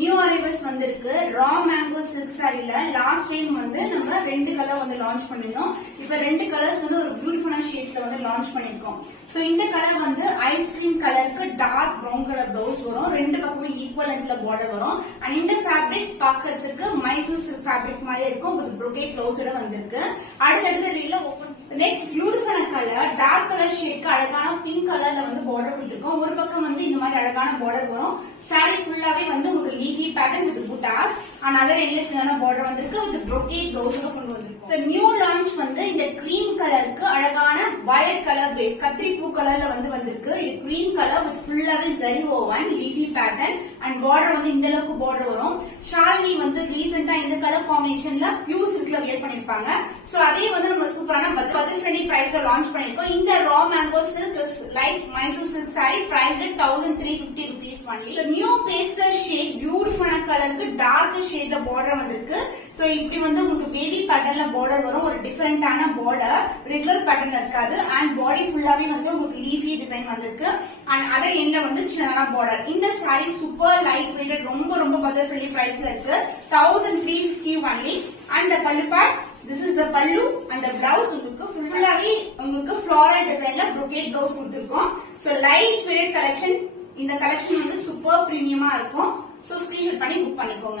New arrivals வந்திருக்கு. Raw mango silk சாரில last time வந்து நம்ம 2 கலர் வந்து லான்ச் பண்ணிருந்தோம். இப்ப 2 கலர்ஸ் வந்து ஒரு பியூட்டிஃபுல்லான ஷேட்ஸ்ல வந்து லான்ச் பண்ணிருக்கோம். சோ இந்த கலர் வந்து ஐஸ்கிரீம் கலருக்கு டார்க் பிரவுன் கலர் பிளவுஸ் வரும். 2 பக்கமும் ஈக்குவல் லென்த்ல பார்டர் வரும். அண்ட் இந்த ஃபேப்ரிக் பார்க்கிறதுக்கு மைசூர் சில்க் ஃபேப்ரிக் மாதிரி இருக்கும். உங்களுக்கு brocade பிளவுஸோட வந்திருக்கு. அடுத்தடுத்த ரீல்ல ஓபன் நெக்ஸ்ட் பியூட்டிஃபுல்லான கலர் டார்க் கலர் ஷேட்க்கு அழகான பிங்க் கலர்ல வந்து பார்டர் கொடுத்திருக்கோம். ஒரு பக்கம் வந்து இந்த மாதிரி அழகான பார்டர் வரும். சாரி ஃபுல்லாவே வந்து உங்களுக்கு leafy pattern with buttas and other எண்ட்ல சின்ன பார்டர் வந்திருக்கு. வித் brocade பிளவுஸோட கொண்டு வந்திருக்கு. சோ நியூ லான்ச் வந்து இந்த கிரீம் கலருக்கு அழகான வயலட் கலர் பேஸ் கத்திரி பூ கலர்ல வந்து வந்திருக்கு. இது கிரீம் கலர் வித் ஃபுல்லாவே zari woven leafy pattern and border வந்து இந்த அளவுக்கு பார்டர் வரும். ஷாலினி வந்து ரீசெண்டா இந்த கலர் காம்பினேஷன்ல பியூர் சில்க்ல வியர் பண்ணிருப்பாங்க. சோ அதே வந்து நம்ம சூப்பரான பட்ஜெட் ஃப்ரெண்ட்லி பிரைஸ்ல லான்ச் பண்ணிருக்கோம். இந்த raw mango silk like Mysore silk sari price 1350 rupees only. So new pastel shade பியூட்டிஃபுல்லான கலருக்கு டார்க் ஷேட்ல பார்டர் வந்திருக்கு. சோ இப்படி வந்து உங்களுக்கு பேபி பேட்டர்ன்ல பார்டர் வரும். ஒரு டிஃபரெண்டான பார்டர் ரெகுலர் பேட்டர்ன் இருக்காது. அண்ட் பாடி ஃபுல்லாவே வந்து உங்களுக்கு லீஃபி டிசைன் வந்திருக்கு. அண்ட் அதர் எண்ட்ல வந்து சின்னதான பார்டர். இந்த சாரி சூப்பர் லைட் வெயிட் ரொம்ப ரொம்ப பட்ஜெட் ஃப்ரெண்ட்லி பிரைஸ்ல இருக்கு. 1350 only. And pallu part this is the pallu and the blouse உங்களுக்கு ஃபுல்லாவே உங்களுக்கு floral designல brocade blouse கொடுத்திருக்கோம். so light weight collection. இந்த collection வந்து சூப்பர் பிரீமியமா இருக்கும். so screenshot பண்ணி புக் பண்ணிக்கோங்க.